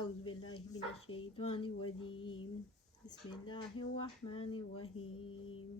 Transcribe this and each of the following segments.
اعوذ باللہ من الشیطان الرجیم بسم اللہ الرحمن الرحیم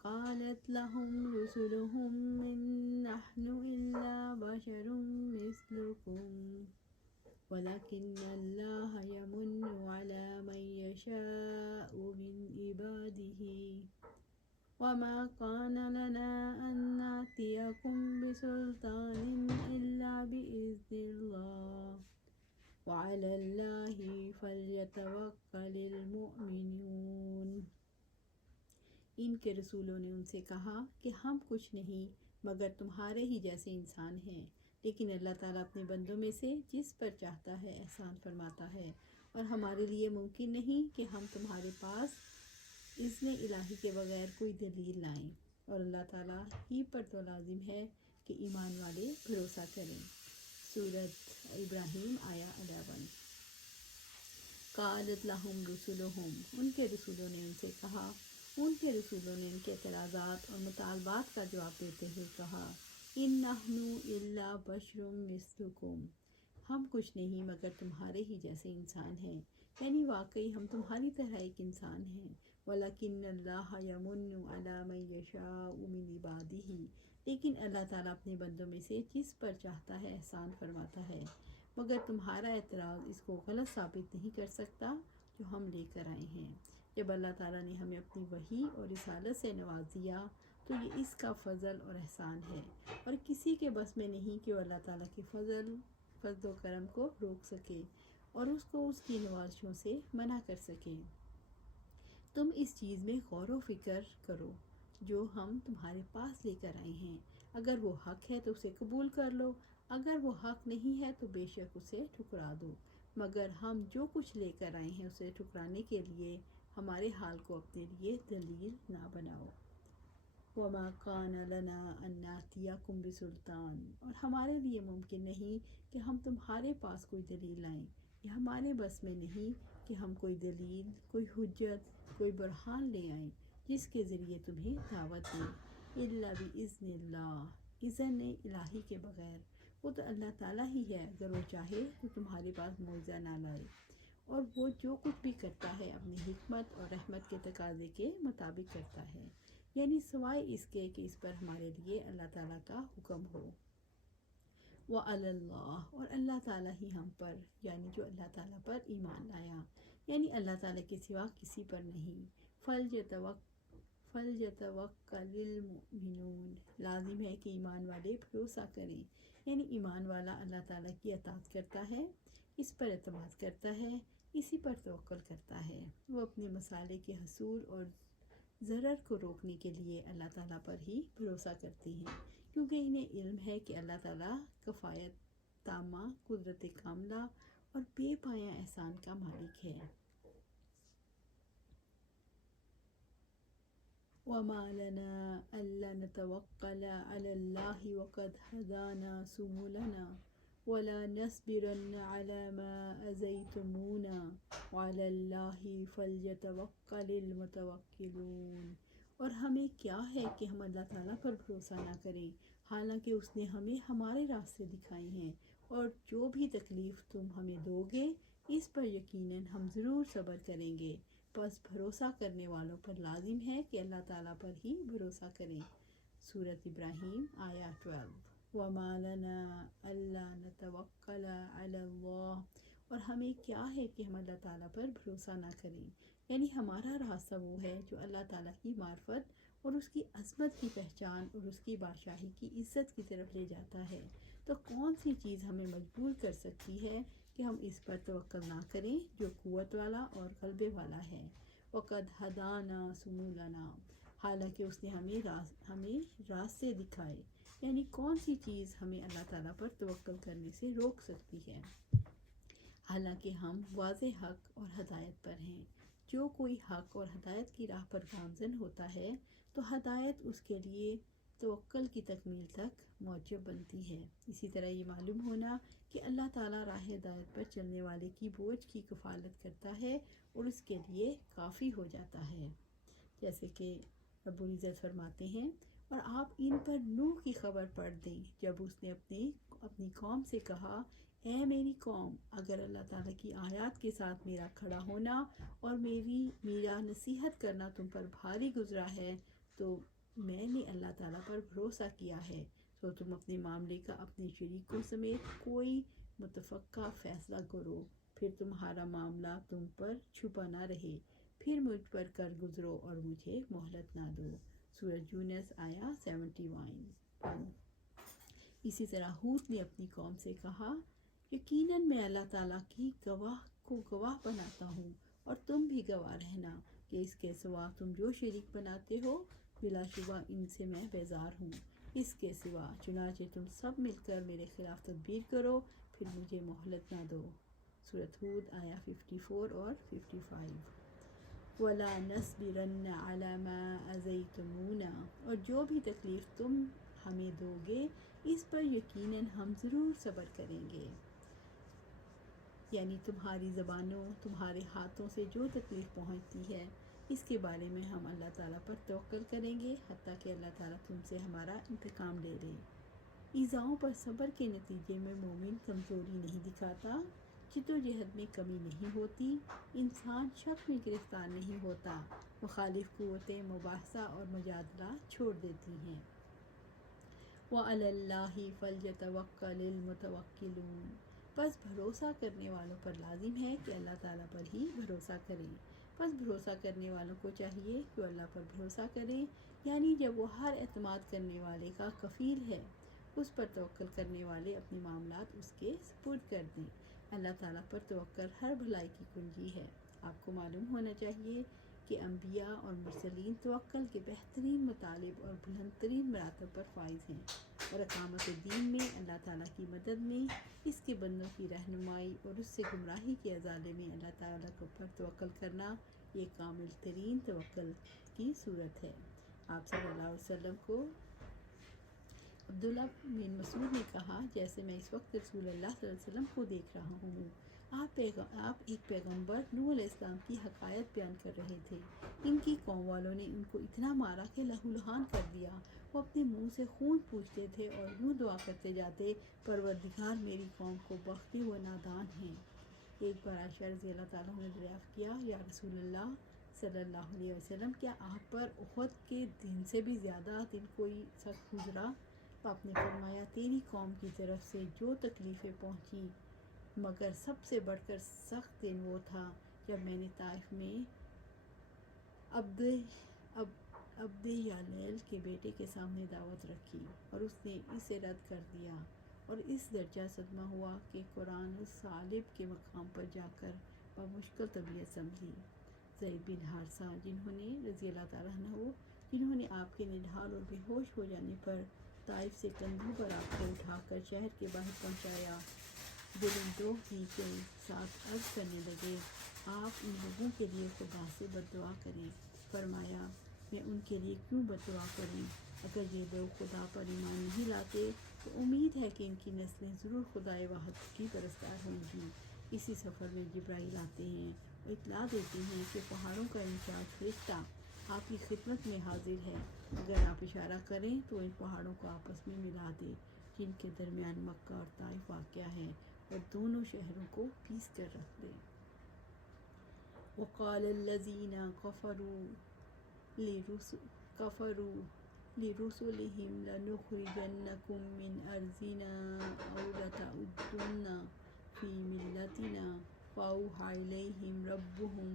قالت لهم رسلهم من نحن إلا بشر مثلكم ولكن الله يمن على من يشاء من عباده وما كان لنا أن نأتيكم بسلطان إلا بإذن الله وعلى الله فليتوكل المؤمنون۔ ان کے رسولوں نے ان سے کہا کہ ہم کچھ نہیں مگر تمہارے ہی جیسے انسان ہیں، لیکن اللہ تعالیٰ اپنے بندوں میں سے جس پر چاہتا ہے احسان فرماتا ہے، اور ہمارے لیے ممکن نہیں کہ ہم تمہارے پاس اذن الہی کے بغیر کوئی دلیل لائیں، اور اللہ تعالیٰ ہی پر تو لازم ہے کہ ایمان والے بھروسہ کریں۔ سورۃ ابراہیم آیا 11۔ قالت لہم رسلہم، ان کے رسولوں نے ان سے کہا، ان کے رسولوں نے ان کے اعتراضات اور مطالبات کا جواب دیتے ہوئے کہا، ان نحن الا بشر مثلکم، ہم کچھ نہیں مگر تمہارے ہی جیسے انسان ہیں، یعنی واقعی ہم تمہاری طرح ایک انسان ہیں۔ وَلَكِنَّ اللَّهَ يَمُنُّ عَلَى مَن يَشَاءُ مِنْ عِبَادِهِ، لیکن اللہ تعالیٰ اپنے بندوں میں سے جس پر چاہتا ہے احسان فرماتا ہے، مگر تمہارا اعتراض اس کو غلط ثابت نہیں کر سکتا جو ہم لے کر آئے ہیں۔ جب اللہ تعالیٰ نے ہمیں اپنی وحی اور رسالت سے نواز دیا تو یہ اس کا فضل اور احسان ہے، اور کسی کے بس میں نہیں کہ وہ اللہ تعالیٰ کے فضل و کرم کو روک سکے اور اس کو اس کی نوازشوں سے منع کر سکے۔ تم اس چیز میں غور و فکر کرو جو ہم تمہارے پاس لے کر آئے ہیں، اگر وہ حق ہے تو اسے قبول کر لو، اگر وہ حق نہیں ہے تو بے شک اسے ٹھکرا دو، مگر ہم جو کچھ لے کر آئے ہیں اسے ٹھکرانے کے لیے ہمارے حال کو اپنے لیے دلیل نہ بناؤ۔ وَمَا كَانَ لَنَا أَن نَأْتِيَكُمْ بِسُلْطَانٍ، اور ہمارے لیے ممکن نہیں کہ ہم تمہارے پاس کوئی دلیل لائیں، یہ ہمارے بس میں نہیں کہ ہم کوئی دلیل، کوئی حجت، کوئی برہان لے آئیں جس کے ذریعے تمہیں دعوت دیں، الا بِإِذْنِ اللَّهِ، اذن الہی کے بغیر۔ وہ تو اللہ تعالیٰ ہی ہے، اگر وہ چاہے تو تمہارے پاس معجزہ نہ لائے، اور وہ جو کچھ بھی کرتا ہے اپنی حکمت اور رحمت کے تقاضے کے مطابق کرتا ہے، یعنی سوائے اس کے کہ اس پر ہمارے لیے اللہ تعالیٰ کا حکم ہو۔ وَعَلَى اللَّهِ، اور اللہ تعالیٰ ہی ہم پر، یعنی جو اللہ تعالیٰ پر ایمان لایا، یعنی اللہ تعالیٰ کے سوا کسی پر نہیں، فَلْيَتَوَكَّلِ الْمُؤْمِنُونَ، لازم ہے کہ ایمان والے بھروسہ کریں، یعنی ایمان والا اللہ تعالیٰ کی اطاعت کرتا ہے، اس پر اعتماد کرتا ہے، اسی پر توکل کرتا ہے، وہ اپنے مصالح کے حصول اور ضرر کو روکنے کے لیے اللہ تعالیٰ پر ہی بھروسہ کرتی ہیں، کیونکہ انہیں علم ہے کہ اللہ تعالیٰ کفایت تامہ، قدرت کاملہ اور بے پایہ احسان کا مالک ہے۔ وَمَا لَنَا أَلَّا نَتَوَكَّلَ عَلَى اللَّهِ وَقَدْ هَدَانَا سُبُلَنَا وَلَا نَصْبِرَنَّ عَلَى مَا أَذَيْتُمُونَا وَعَلَى اللَّهِ فَلْيَتَوَكَّلِ الْمُتَوَكِّلُونَ، اور ہمیں کیا ہے کہ ہم اللہ تعالیٰ پر بھروسہ نہ کریں، حالانکہ اس نے ہمیں ہمارے راستے دکھائے ہیں، اور جو بھی تکلیف تم ہمیں دو گے اس پر یقیناً ہم ضرور صبر کریں گے، بس بھروسہ کرنے والوں پر لازم ہے کہ اللہ تعالیٰ پر ہی بھروسہ کریں۔ سورۃ ابراہیم آیا 12۔ وَمَا لَنَا أَلَّا نَتَوَكَّلَ عَلَى اللَّهِ، اور ہمیں کیا ہے کہ ہم اللہ تعالیٰ پر بھروسہ نہ کریں، یعنی ہمارا راستہ وہ ہے جو اللہ تعالیٰ کی معرفت اور اس کی عظمت کی پہچان اور اس کی بادشاہی کی عزت کی طرف لے جاتا ہے، تو کون سی چیز ہمیں مجبور کر سکتی ہے کہ ہم اس پر توکل نہ کریں جو قوت والا اور غلبے والا ہے۔ وَقَدْ هَدَانَا سُبُلَنَا، حالانکہ اس نے ہمیں راستے دکھائے، یعنی کون سی چیز ہمیں اللہ تعالیٰ پر توکل کرنے سے روک سکتی ہے، حالانکہ ہم واضح حق اور ہدایت پر ہیں۔ جو کوئی حق اور ہدایت کی راہ پر گامزن ہوتا ہے تو ہدایت اس کے لیے توکل کی تکمیل تک موجب بنتی ہے۔ اسی طرح یہ معلوم ہونا کہ اللہ تعالیٰ راہ ہدایت پر چلنے والے کی بوجھ کی کفالت کرتا ہے اور اس کے لیے کافی ہو جاتا ہے، جیسے کہ رب العزت فرماتے ہیں، اور آپ ان پر نوح کی خبر پڑھ دیں جب اس نے اپنی قوم سے کہا، اے میری قوم، اگر اللہ تعالیٰ کی آیات کے ساتھ میرا کھڑا ہونا اور میرا نصیحت کرنا تم پر بھاری گزرا ہے تو میں نے اللہ تعالیٰ پر بھروسہ کیا ہے، تو تم اپنے معاملے کا اپنے شریکوں سمیت کوئی متفقہ فیصلہ کرو، پھر تمہارا معاملہ تم پر چھپا نہ رہے، پھر مجھ پر کر گزرو اور مجھے مہلت نہ دو۔ سورۃ یونس آیا 71۔ اسی طرح ہود نے اپنی قوم سے کہا، یقیناً میں اللہ تعالیٰ کی گواہ بناتا ہوں اور تم بھی گواہ رہنا کہ اس کے سوا تم جو شریک بناتے ہو بلا شبہ ان سے میں بیزار ہوں، اس کے سوا چنانچہ تم سب مل کر میرے خلاف تدبیر کرو، پھر مجھے مہلت نہ دو۔ سورۃ ہود آیا 54 اور 55۔ وَلَا نَصْبِرَنَّ عَلَى مَا أَذَيْتُمُونَا، اور جو بھی تکلیف تم ہمیں دو گے اس پر یقیناً ہم ضرور صبر کریں گے، یعنی تمہاری زبانوں، تمہارے ہاتھوں سے جو تکلیف پہنچتی ہے اس کے بارے میں ہم اللہ تعالیٰ پر توکل کریں گے، حتیٰ کہ اللہ تعالیٰ تم سے ہمارا انتقام لے لے۔ ایذاؤں پر صبر کے نتیجے میں مومن کمزوری نہیں دکھاتا، جدوجہد میں کمی نہیں ہوتی، انسان شک میں گرفتار نہیں ہوتا، مخالف قوتیں مباحثہ اور مجادلہ چھوڑ دیتی ہیں۔ وَعَلَى اللَّهِ فَلْيَتَوَكَّلِ الْمُتَوَكِّلُونَ، بس بھروسہ کرنے والوں پر لازم ہے کہ اللہ تعالیٰ پر ہی بھروسہ کریں۔ بس بھروسہ کرنے والوں کو چاہیے کہ اللہ پر بھروسہ کریں، یعنی جب وہ ہر اعتماد کرنے والے کا کفیل ہے، اس پر توکل کرنے والے اپنے معاملات اس کے سپرد کر دیں۔ اللہ تعالیٰ پر توکل ہر بھلائی کی کنجی ہے۔ آپ کو معلوم ہونا چاہیے کہ انبیاء اور مرسلین توکل کے بہترین مطالب اور بلند ترین مراتب پر فائز ہیں، اور اقامت دین میں اللہ تعالیٰ کی مدد میں، اس کے بندوں کی رہنمائی اور اس سے گمراہی کے ازالے میں اللہ تعالیٰ پر توکل کرنا یہ کامل ترین توکل کی صورت ہے۔ آپ صلی اللہ علیہ وسلم کو عبداللہ بن مسعود نے کہا، جیسے میں اس وقت رسول اللہ صلی اللہ علیہ وسلم کو دیکھ رہا ہوں، آپ ایک پیغمبر نوح علیہ السلام کی حکایت بیان کر رہے تھے، ان کی قوم والوں نے ان کو اتنا مارا کہ لہو لہان کر دیا، وہ اپنے منہ سے خون پوچھتے تھے اور یوں دعا کرتے جاتے، پروردگار میری قوم کو بخشے، وہ نادان ہیں۔ ایک بار عائشہ رضی اللہ تعالیٰ عنہ نے دریافت کیا، یا رسول اللہ صلی اللہ علیہ وسلم، کیا آپ پر احد کے دن سے بھی زیادہ دن کوئی سخت گزرا؟ آپ نے فرمایا، تیری قوم کی طرف سے جو تکلیفیں پہنچی، مگر سب سے بڑھ کر سخت دن وہ تھا جب میں نے طائف میں عبد یالیل کے بیٹے کے سامنے دعوت رکھی اور اس نے اسے رد کر دیا، اور اس درجہ صدمہ ہوا کہ قرآن صالب کے مقام پر جا کر بمشکل طبیعت سنبھلی۔ زید بن حارثہ رضی اللہ تعالیٰ عنہ، جنہوں نے آپ کے نڈھال اور بے ہوش ہو جانے پر طائف سے کندھوں پر آپ کو اٹھا کر شہر کے باہر پہنچایا، دل اندوہ ہی کے ساتھ عرض کرنے لگے، آپ ان لوگوں کے لیے خدا سے بد دعا کریں۔ فرمایا، میں ان کے لیے کیوں بد دعا کروں؟ اگر یہ لوگ خدا پر ایمان نہیں لاتے تو امید ہے کہ ان کی نسلیں ضرور خدائے واحد کی پرستار ہوں گی۔ اسی سفر میں جبرائیل آتے ہیں اور اطلاع دیتے ہیں کہ پہاڑوں کا انچارج فرشتہ آپ کی خدمت میں حاضر ہے، اگر آپ اشارہ کریں تو ان پہاڑوں کو آپس میں ملا دے جن کے درمیان مکہ اور طائف واقع ہے، اور دونوں شہروں کو پیس کر رکھ دے۔ وقال الذین کفروا لرسلهم لنخرجنکم من ارضنا او لتعودن فی ملتنا فاوحى الیہم ربهم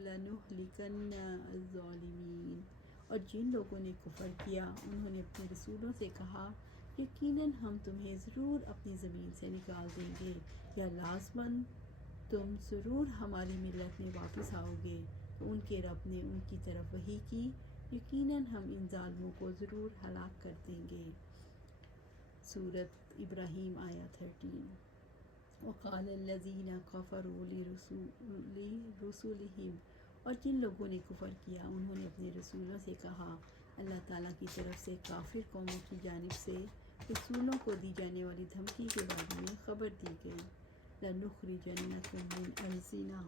لنہلکن الظالمین۔ اور جن لوگوں نے کفر کیا انہوں نے اپنے رسولوں سے کہا، یقیناً ہم تمہیں ضرور اپنی زمین سے نکال دیں گے، یا لازماً تم ضرور ہماری ملت میں واپس آؤ گے۔ تو ان کے رب نے ان کی طرف وحی کی، یقیناً ہم ان ظالموں کو ضرور ہلاک کر دیں گے۔ سورۃ ابراہیم آیا 13۔ وقال الذین کفروا لرسلهم، اور جن لوگوں نے کفر کیا انہوں نے اپنے رسولوں سے کہا، اللہ تعالیٰ کی طرف سے کافر قوموں کی جانب سے رسولوں کو دی جانے والی دھمکی کے بارے میں خبر دی گئی، لَنُخْرِجَنَّكُم مِّنْ أَرْضِنَا،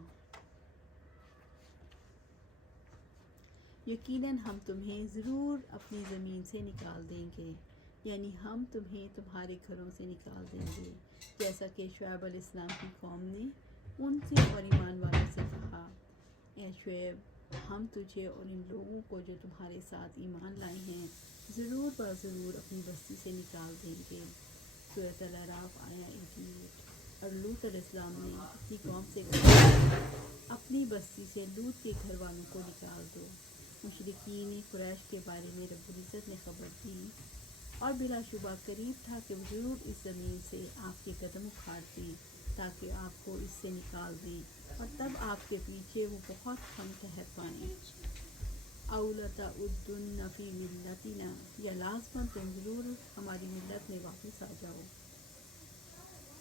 یقیناً ہم تمہیں ضرور اپنی زمین سے نکال دیں گے، یعنی ہم تمہیں تمہارے گھروں سے نکال دیں گے، جیسا کہ شعیب علیہ السلام کی قوم نے ان سے اور ایمان والوں سے کہا، اے شعیب ہم تجھے اور ان لوگوں کو جو تمہارے ساتھ ایمان لائے ہیں ضرور بضرور اپنی بستی سے نکال دیں گے۔ سورۃ الاعراف آیا 88۔ اور لوط علیہ السلام نے اپنی قوم سے کہا، اپنی بستی سے لوط کے گھر والوں کو نکال دو۔ مشرکین قریش کے بارے میں رب العزت نے خبر دی اور بلا شبہ قریب تھا کہ وہ ضرور اس زمین سے آپ کے قدم اکھاڑ دیں تاکہ آپ کو اس سے نکال دیں اور تب آپ کے پیچھے وہ بہت کم قہر پائیں۔ اولتعدن فی ملتنا، یا لازماً تم ضرور ہماری ملت میں واپس آ جاؤ۔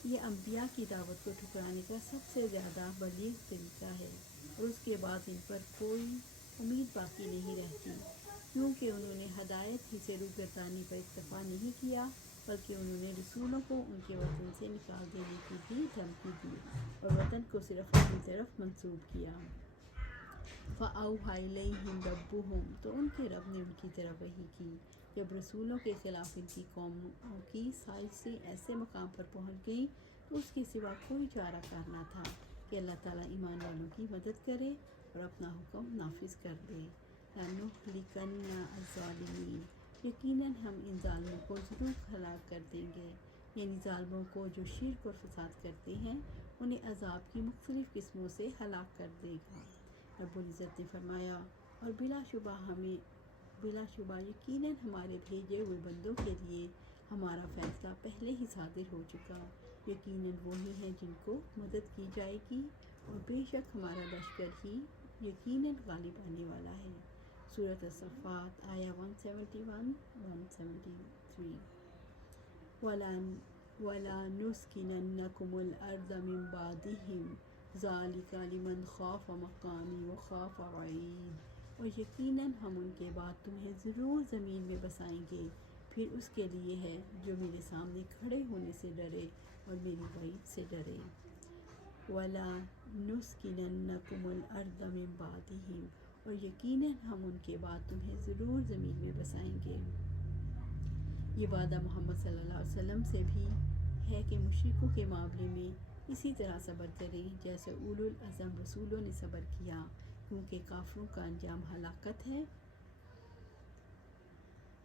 یہ انبیاء کی دعوت کو ٹھکرانے کا سب سے زیادہ بلیغ طریقہ ہے، اور اس کے بعد ان پر کوئی امید باقی نہیں رہتی، کیونکہ انہوں نے ہدایت ہی سے روگردانی پر اکتفا نہیں کیا بلکہ انہوں نے رسولوں کو ان کے وطن سے نکال دینے کی بھی دھمکی دی اور وطن کو صرف اپنی طرف منسوب کیا۔ فَأَوْحَىٰ إِلَيْهِمْ رَبُّهُمْ، تو ان کے رب نے ان کی طرف وحی کی جب رسولوں کے خلاف ان کی قوموں کی سازشیں ایسے مقام پر پہنچ گئیں تو اس کے سوا کوئی چارہ کار نہ تھا کہ اللہ تعالیٰ ایمان والوں کی مدد کرے اور اپنا حکم نافذ کر دے۔ لَنُهْلِكَنَّ الظَّالِمِينَ، یقیناً ہم ان ظالموں کو ضرور ہلاک کر دیں گے، یعنی ظالموں کو جو شرک اور فساد کرتے ہیں انہیں عذاب کی مختلف قسموں سے ہلاک کر دے گا۔ رب العزت نے فرمایا، اور بلا شبہ یقیناً ہمارے بھیجے ہوئے بندوں کے لیے ہمارا فیصلہ پہلے ہی صادر ہو چکا، یقیناً وہی ہیں جن کو مدد کی جائے گی، اور بے شک ہمارا لشکر ہی یقیناً غالب آنے والا ہے۔ سورۃ الصفات آیا 171 173۔ وَلَنُسْكِنَنَّكُمُ الْأَرْضَ مِنْ بَعْدِهِمْ ذَلِكَ لِمَنْ خَافَ مَقَامِي وَخَافَ وَعِیدِ، اور یقیناً ہم ان کے بعد تمہیں ضرور زمین میں بسائیں گے، پھر اس کے لیے ہے جو میرے سامنے کھڑے ہونے سے ڈرے اور میری وعید سے ڈرے۔ وَلَنُسْكِنَنَّكُمُ الْأَرْضَ مِنْ بَعْدِهِمْ، اور یقیناً ہم ان کے بعد تمہیں ضرور زمین میں بسائیں گے۔ یہ وعدہ محمد صلی اللہ علیہ وسلم سے بھی ہے کہ مشرکوں کے معاملے میں اسی طرح صبر کریں جیسے اولو العزم رسولوں نے صبر کیا، کیونکہ کافروں کا انجام ہلاکت ہے۔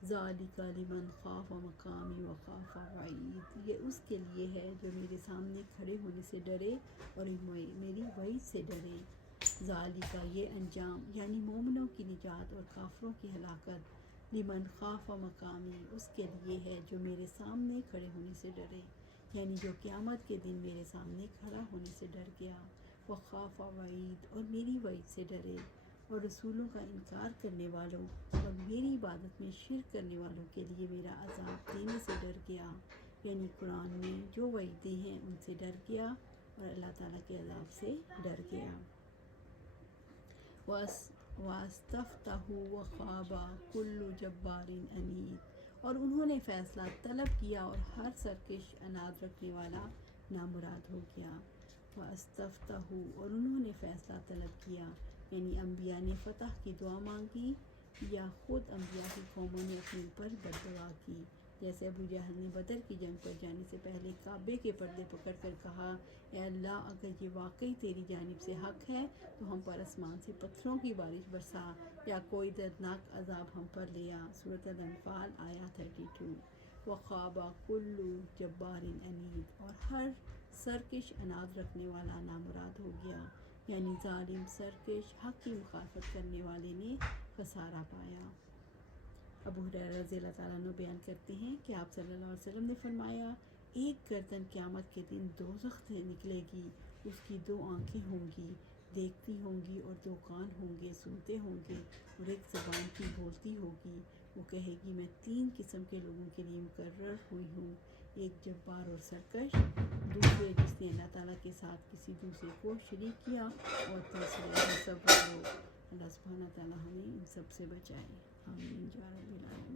ذَلِكَ لِمَنْ خَافَ مَقَامِي وَخَافَ وَعِیدِ، یہ اس کے لیے ہے جو میرے سامنے کھڑے ہونے سے ڈرے اور میری وعید سے ڈرے۔ ذَلِكَ، یہ انجام یعنی مومنوں کی نجات اور کافروں کی ہلاکت، لمن خاف مقامی، اس کے لیے ہے جو میرے سامنے کھڑے ہونے سے ڈرے، یعنی جو قیامت کے دن میرے سامنے کھڑا ہونے سے ڈر گیا، وخاف وعید، اور میری وعید سے ڈرے، اور رسولوں کا انکار کرنے والوں اور میری عبادت میں شرک کرنے والوں کے لیے میرا عذاب دینے سے ڈر گیا، یعنی قرآن میں جو وعیدیں ہیں ان سے ڈر گیا اور اللہ تعالیٰ کے عذاب سے ڈر گیا۔ وَاسْتَفْتَحُوا وَخَابَ كُلُّ جَبَّارٍ عَنِیدٍ، اور انہوں نے فیصلہ طلب کیا اور ہر سرکش اناد رکھنے والا نامراد ہو گیا۔ وَاسْتَفْتَحُوا، اور انہوں نے فیصلہ طلب کیا، یعنی انبیاء نے فتح کی دعا مانگی یا خود انبیاء کی قوموں نے اپنے اوپر بددعا کی، جیسے ابو جہل نے بدر کی جنگ پر جانے سے پہلے کعبے کے پردے پکڑ کر کہا، اے اللہ اگر یہ واقعی تیری جانب سے حق ہے تو ہم پر آسمان سے پتھروں کی بارش برسا یا کوئی دردناک عذاب ہم پر لے آ۔ سورۃ الانفال آیا 32۔ وَخَابَ كُلُّ جَبَّارٍ عَنِیدٍ، اور ہر سرکش اناد رکھنے والا نامراد ہو گیا، یعنی ظالم سرکش حق کی مخالفت کرنے والے نے خسارہ پایا۔ ابو ہریرہ رضی اللہ تعالیٰ عنہ بیان کرتے ہیں کہ آپ صلی اللہ علیہ وسلم نے فرمایا، ایک گردن قیامت کے دن دوزخ سے نکلے گی، اس کی 2 آنکھیں ہوں گی، دیکھتی ہوں گی، اور 2 کان ہوں گے، سنتے ہوں گے، اور ایک زبان کی بولتی ہوگی۔ وہ کہے گی، میں 3 قسم کے لوگوں کے لیے مقرر ہوئی ہوں، ایک جبار اور سرکش، دوسرے جس نے اللہ تعالیٰ کے ساتھ کسی دوسرے کو شریک کیا، اور تیسرے صبر لوگ۔ اللہ سبحانہ تعالیٰ ہمیں ان سب سے بچائے، آمین یا رب العالمین۔